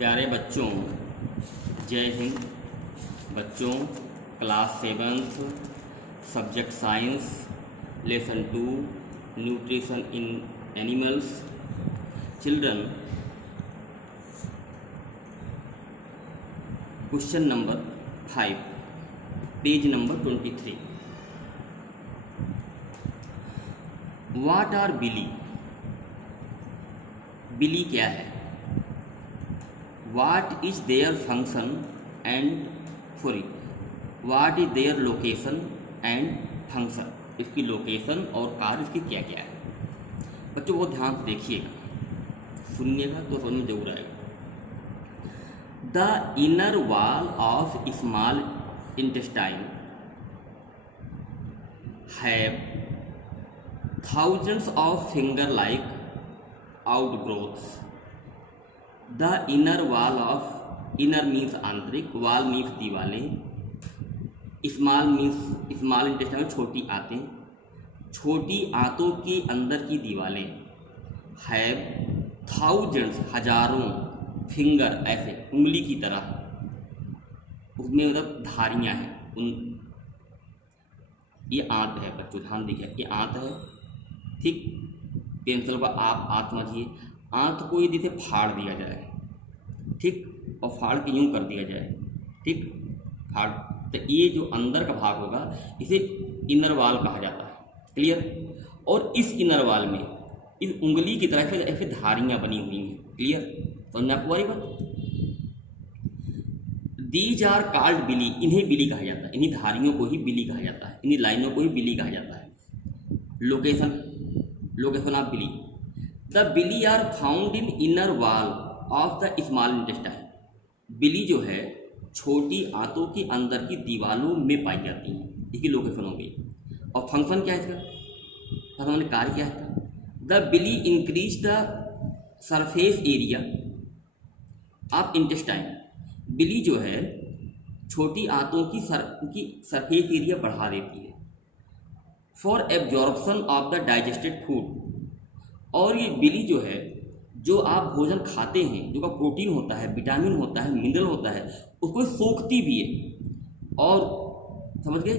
प्यारे बच्चों, जय हिंद। बच्चों, class 7th subject science lesson 2 nutrition in animals. Children, question number 5, page number 23। What are villi? Villi क्या है? What is their function and what is their location and function? इसकी location और कार्य इसकी क्या क्या है? बच्चों वो ध्यान से देखिएगा, सुनिएगा तो समझ में जरूर आएगा। The inner wall of small intestine have thousands of finger like outgrowths. The inner wall of, inner means आंतरिक, wall means दीवारें, small means small intestine छोटी आंतें, छोटी आंतों के अंदर की दीवारें have thousands हजारों फिंगर ऐसे उंगली की तरह, उसमें मतलब धारियाँ हैं। उन ये आंत है बच्चों, ध्यान देखिए, ये आंत है, ठीक। पेंसिल का आप आंत समझिए। आंत को यदि से फाड़ दिया जाए, ठीक, और फाड़ के यूँ कर दिया जाए, ठीक, फाड़, तो ये जो अंदर का भाग होगा इसे इनर वाल कहा जाता है। क्लियर? और इस इनर वाल में इस उंगली की तरह से ऐसे धारियाँ बनी हुई हैं। क्लियर? समझना आपको वाली बात? दीज आर कॉल्ड बिली, इन्हें बिली कहा जाता है। इन्हीं धारियों को ही बिली कहा जाता है, इन्हीं लाइनों को ही बिली कहा जाता है। Location of villi. The villi are found in inner wall of the small intestine. Villi जो है छोटी आंतों के अंदर की दीवारों में पाई जाती हैं, इसकी लोकेशन हो गई। और फंक्शन क्या है इसका? फंक्शन कार्य क्या है? The villi increase the surface area of intestine. Villi जो है छोटी आंतों की सरफेस एरिया बढ़ा देती है for absorption of the digested food. और ये बिली जो है, जो आप भोजन खाते हैं, जो का प्रोटीन होता है, विटामिन होता है, मिनरल होता है, उसको सोखती भी है। और समझ गए,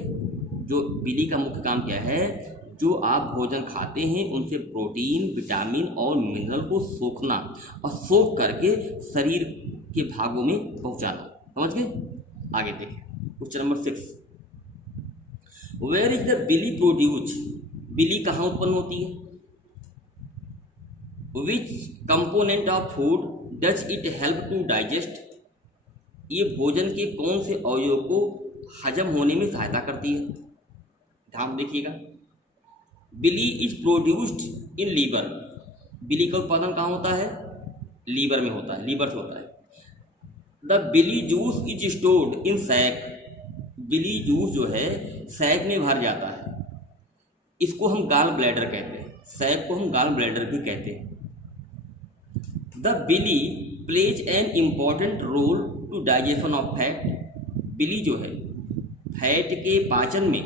जो बिली का मुख्य काम क्या है? जो आप भोजन खाते हैं उनसे प्रोटीन, विटामिन और मिनरल को सोखना और सोख करके शरीर के भागों में पहुंचाना। समझ गए? आगे देखें question number 6। Where is the bile produce? Bile कहाँ उत्पन्न होती है? Which component of food does it help to digest? ये भोजन के कौन से अवयव को हजम होने में सहायता करती है? ध्यान देखिएगा। बिली इज प्रोड्यूस्ड इन लीवर। बिली का उत्पादन कहाँ होता है? लीवर में होता है, लीवर से होता है। The bile juice is stored in sac. Bile juice जो है सैक में भर जाता है, इसको हम गाल ब्लैडर कहते हैं, सैक को हम गाल ब्लैडर भी कहते हैं। The bile plays an important role to digestion of fat. Bile जो है फैट के पाचन में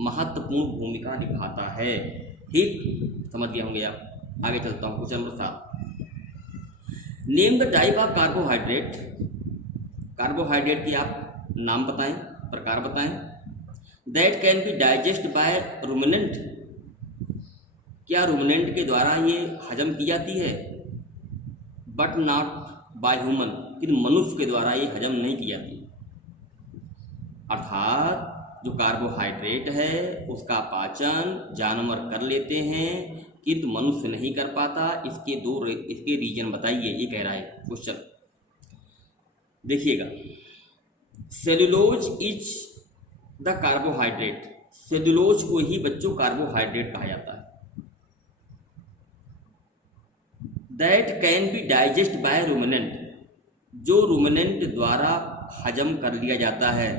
महत्वपूर्ण भूमिका निभाता है। ठीक, समझ गए होंगे आप। आगे चलता हूँ question number 7। Name the type of carbohydrate. Carbohydrate की आप नाम बताएं, प्रकार बताएं। That can be digest by ruminant. क्या रूमिनेंट के द्वारा ये हजम की जाती है? बट नॉट बाय ह्यूमन, लेकिन मनुष्य के द्वारा ये हजम नहीं की जाती। अर्थात जो कार्बोहाइड्रेट है उसका पाचन जानवर कर लेते हैं किंतु मनुष्य नहीं कर पाता। इसके रीजन बताइए, ये कह रहा है क्वेश्चन। देखिएगा, cellulose is the carbohydrate. Cellulose को ही बच्चों कार्बोहाइड्रेट कहा जाता है। That can be digest by ruminant. जो रूमिनेंट द्वारा हजम कर लिया जाता है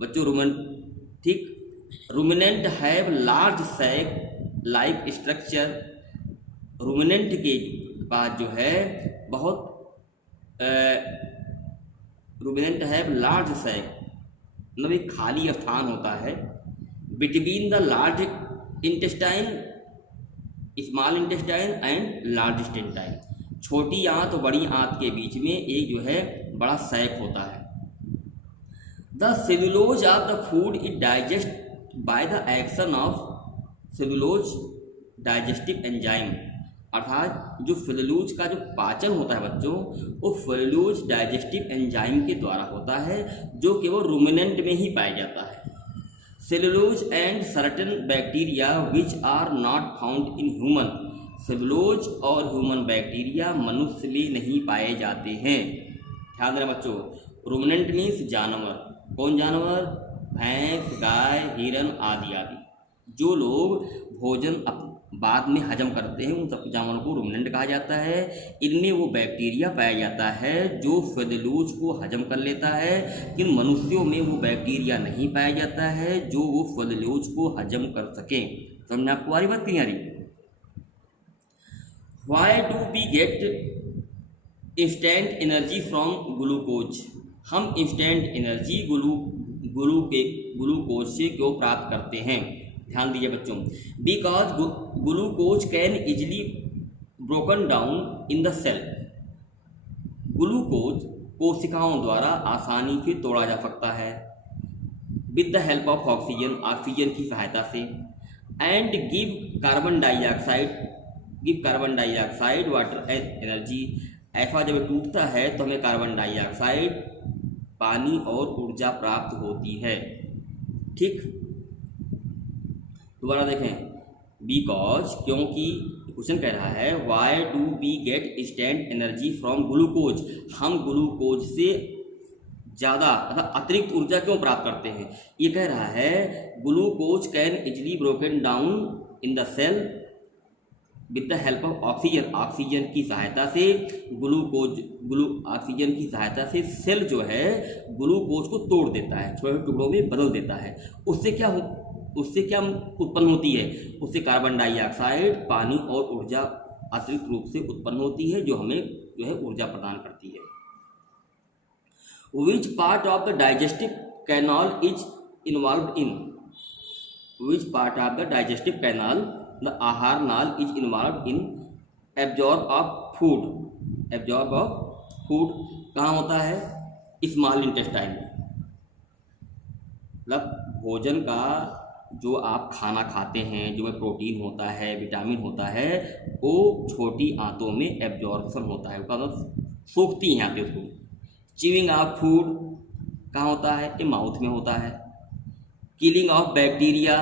बच्चों, ठीक। Ruminant have large sac like structure. Ruminant के पास जो है बहुत रूमिनेंट हैव लार्ज सैक, मतलब एक खाली स्थान होता है between the large intestine, small intestine and large intestine. छोटी आंत और बड़ी आंत के बीच में एक जो है बड़ा सैक होता है। The cellulose of the food is digest by the action of cellulose digestive enzyme, अर्थात जो सेलुलोज का जो पाचन होता है बच्चों, वो सेलुलोज डाइजेस्टिव एंजाइम के द्वारा होता है, जो केवल रूमिनेंट में ही पाया जाता है। Cellulose and certain bacteria which are not found in human, cellulose और ह्यूमन बैक्टीरिया मनुष्य में नहीं पाए जाते हैं। ध्यान देना बच्चों, रूमिनेंट मीन्स जानवर। कौन जानवर? भैंस, गाय, हिरन आदि आदि। जो लोग भोजन बाद में हजम करते हैं उन सब जानवरों को रूमिनेंट कहा जाता है। इनमें वो बैक्टीरिया पाया जाता है जो सेलुलोज को हजम कर लेता है, लेकिन मनुष्यों में वो बैक्टीरिया नहीं पाया जाता है जो वो सेलुलोज को हजम कर सके। समझ आपको आ रही बात नहीं आ रही? Why do we get instant energy from glucose, हम इंस्टेंट एनर्जी ग्लूकोज से क्यों प्राप्त करते हैं? ध्यान दीजिए बच्चों, because glucose can easily broken down in the cell, glucose कोशिकाओं द्वारा आसानी से तोड़ा जा सकता है with the help of oxygen, oxygen की सहायता से, and give carbon dioxide water energy, ऐसा जब टूटता है तो हमें कार्बन डाइऑक्साइड, पानी और ऊर्जा प्राप्त होती है। ठीक, दोबारा देखें, बिकॉज क्योंकि क्वेश्चन कह रहा है why do we get instant energy from glucose, हम ग्लूकोज से ज़्यादा अर्थात अतिरिक्त ऊर्जा क्यों प्राप्त करते हैं? ये कह रहा है glucose can easily broken down in the cell with the help of oxygen, oxygen की सहायता से ऑक्सीजन की सहायता से सेल जो है ग्लूकोज को तोड़ देता है, छोटे टुकड़ों में बदल देता है। उससे क्या उत्पन्न होती है? उससे कार्बन डाइऑक्साइड, पानी और ऊर्जा अतिरिक्त रूप से उत्पन्न होती है जो हमें जो है ऊर्जा प्रदान करती है। Which part of the digestive canal is involve in, which part of the digestive canal, the आहार नाल is involve in absorb of food, absorb of food कहाँ होता है? स्मॉल इंटेस्टाइन में। मतलब भोजन का जो आप खाना खाते हैं, जो में प्रोटीन होता है, विटामिन होता है, वो छोटी आंतों में एब्जॉर्प्शन होता है, मतलब सोखती हैं आंतें उसको। च्यूइंग ऑफ फूड कहाँ होता है? ये माउथ में होता है। किलिंग ऑफ बैक्टीरिया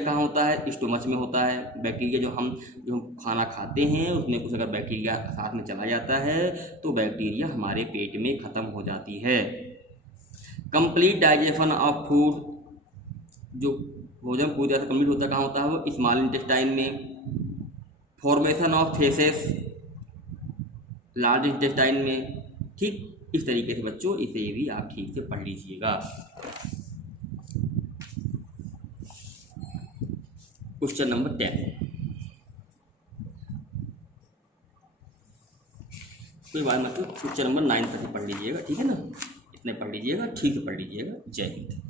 कहाँ होता है? स्टोमच में होता है। बैक्टीरिया जो हम खाना खाते हैं उसमें कुछ अगर बैक्टीरिया साथ में चला जाता है तो बैक्टीरिया हमारे पेट में ख़त्म हो जाती है। कंप्लीट डाइजेशन ऑफ फूड, जो भोजन पूरी तरह से कंप्लीट होता है कहाँ होता है? वो स्मॉल इंटेस्टाइन में। Formation of faces large intestine में। ठीक, इस तरीके से बच्चों इसे भी आप ठीक से पढ़ लीजिएगा। क्वेश्चन नंबर 10, कोई बात मतलब क्वेश्चन नंबर 9 तक पढ़ लीजिएगा, ठीक है ना? इतने पढ़ लीजिएगा, ठीक से पढ़ लीजिएगा। जय हिंद।